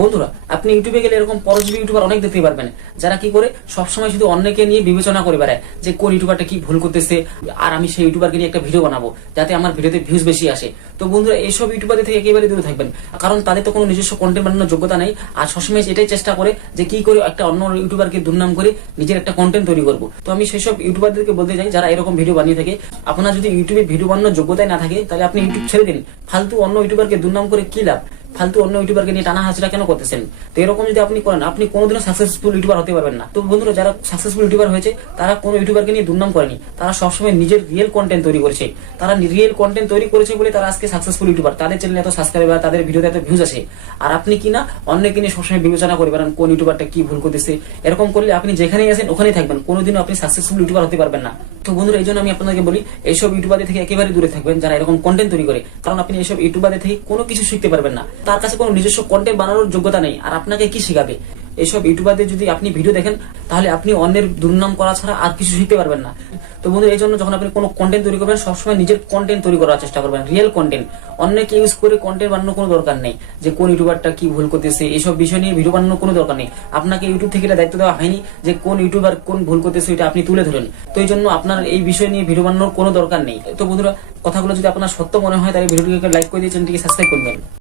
বন্ধুরা, আপনি ইউটিউবে গেলে এরকম পরজীবী ইউটিউবার অনেক দেখতে পারবেন, যারা কি করে সবসময় শুধু অন্যকে নিয়ে বিবেচনা করে বেড়ায় যে কোন ইউটিউবারটা কি ভুল করতেছে, আর আমি সেই ইউটিউবারকে নিয়ে একটা ভিডিও বানাবো যাতে আমার ভিডিওতে ভিউজ বেশি আসে। তো বন্ধুরা, এইসব ইউটিউবারদের থেকে একেবারে দূরে থাকবেন, কারণ তাদের তো কোনো নিজস্ব কন্টেন্ট বানানোর যোগ্যতা নেই, আর সবসময় এটাই চেষ্টা করে যে কি করে একটা অন্য ইউটিউবারকে দুর্নাম করে নিজের একটা কন্টেন্ট তৈরি করবো। তো আমি সেই সব ইউটিউবারদেরকে বলতে চাই যারা এরকম ভিডিও বানিয়ে থাকে, আপনার যদি ইউটিউবে ভিডিও বানানোর যোগ্যতাই না থাকে তাহলে আপনি ইউটিউব ছেড়ে দিন। ফালতু অন্য ইউটিউবারকে দুর্নাম করে কি লাভ? ফালতু অন্য ইউটিউবারকে নিয়ে টানা হাসিটা কেন করতেছেন? তো এরকম যদি আপনি করেন, আপনি কোনোদিনও সাকসেসফুল ইউটিউবার হতে পারবেন না। তো বন্ধুরা, যারা সাকসেসফুল ইউটিউবার হয়েছে তারা কোনো ইউটিউবারকে নিয়ে দুর্নাম করেনি, তারা সবসময় নিজের রিয়েল কন্টেন্ট তৈরি করেছে। তারা রিয়েল কন্টেন্ট তৈরি করেছে বলে তারা আজকে সাকসেসফুল ইউটিউবার, তাদের চ্যানেলে এত সাবস্ক্রাইবার, তাদের ভিডিওতে এত ভিউজ আসে। আর আপনি কি না অন্যকে নিয়ে সবসময় বিবেচনা করে বেড়ান কোন ইউটিউবারটা কি ভুল করতেছে। এরকম করলে আপনি যেখানেই আছেন ওখানেই থাকবেন, কোনোদিনও আপনি সাকসেসফুল ইউটিউবার হতে পারবেন না। তো বন্ধুরা, এই জন্য আমি আপনাদেরকে বলি এইসব ইউটিউবারদের থেকে একেবারে দূরে থাকবেন যারা এরকম কন্টেন্ট তৈরি করে, কারণ আপনি এইসব ইউটিউবারদের থেকে কোনো কিছু শিখতে পারবেন না। তার কাছে কোনো নিজস্ব কন্টেন্ট বানানোর যোগ্যতা নেই, আর আপনাকে কি শিখাবে? এইসব ইউটিউবারদের যদি আপনি ভিডিও দেখেন তাহলে আপনি অন্যের দুর্নাম করা ছাড়া আর কিছু শিখতে পারবেন না। তো বন্ধু, এই জন্য যখন আপনি কোনো কন্টেন্ট তৈরি করবেন সবসময় নিজের কন্টেন্ট তৈরি করার চেষ্টা করবেন, রিয়েল কন্টেন্ট। অন্যকে ইউজ করে কন্টেন্ট বানানোর কোনো দরকার নেই, যে কোন ইউটিউবারটা কি ভুল করতেছে এইসব বিষয় নিয়ে ভিডিও বানানোর কোনো দরকার নেই। আপনাকে ইউটিউব থেকে এটা দায়িত্ব দেওয়া হয়নি যে কোন ইউটিউবার কোন ভুল করতেছে এটা আপনি তুলে ধরেন। তো এই জন্য আপনার এই বিষয় নিয়ে ভিডিও বানানোর কোনো দরকার নেই। তো বন্ধুরা, কথাগুলো যদি আপনার সত্য মনে হয় তাহলে ভিডিওটিকে লাইক করে দিয়ে চ্যানেলটিকে সাবস্ক্রাইব করবেন।